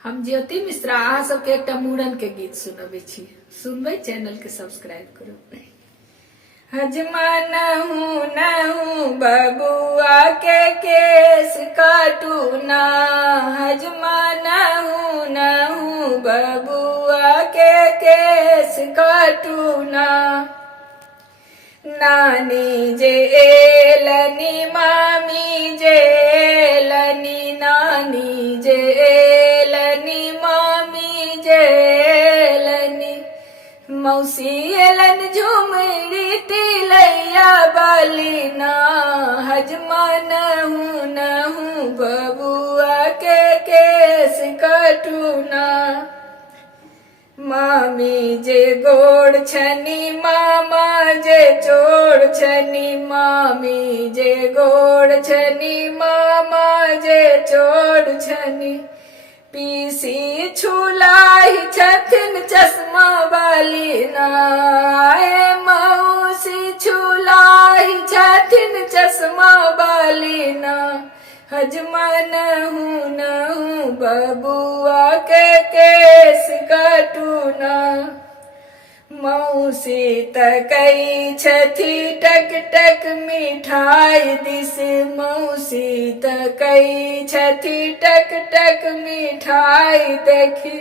हम ज्योति मिश्रा अहाँ सबके एक मूड़न के गीत सुनबे छी। सुनबे चैनल के सब्सक्राइब करो। हजमा नहू बबुआ के केस काटू ना, हजमा नहू बबुआ के केस काटू ना। नानी जे एलनी मामी जे एलनी, नानी जे एलनी मामी जे एलनी। मौसी एलन झुमरी तिलैया बालीना, हजमा नहू बबुआ के केस काटू ना। मामी जे गोड़ छनी मामा जे चोड़ छनी, मामी जे गोड़ छनी मामा जे चोड़ छनी। पीसी छुलाई छथिन चश्मा वाली ना, मौसी छुलाई छथिन चश्मा वाली ना। हजमा नहू बबुआ के केस काटू ना। मौसी तकई छथी टक टक मिठाई दिस, मौसी तकई छथी टक टक मिठाई देखी।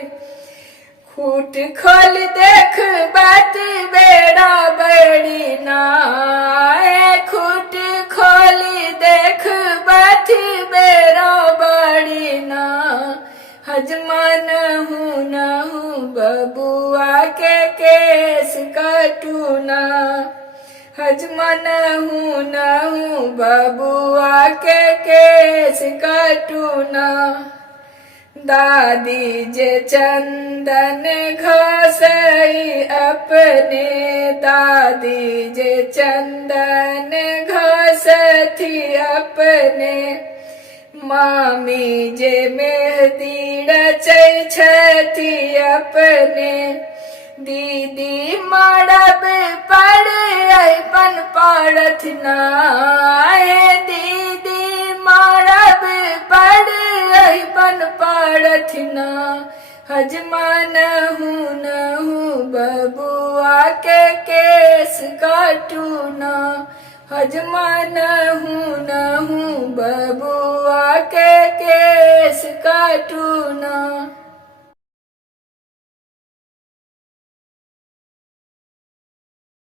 खूट खोल देख बात बेड़ा बड़ी ना, खूट खोल देख बात बेड़ा बड़ी ना। हजमा नहू बबुआ के केस काटू ना, हजमा नहू बबुआ के केस काटू ना। दादी जे चंदन घसई अपने, दादी जे चंदन घसथी अपने। मामी जे मेहंदी रचै छथी अपने, दीदी मड़ब पर अपन पड़थ ना, दीदी मड़ब पर अपन पड़थ ना। हजमा नहू बबुआ के केस काटू ना, हजमा नहू बबुआ के केस काटू ना।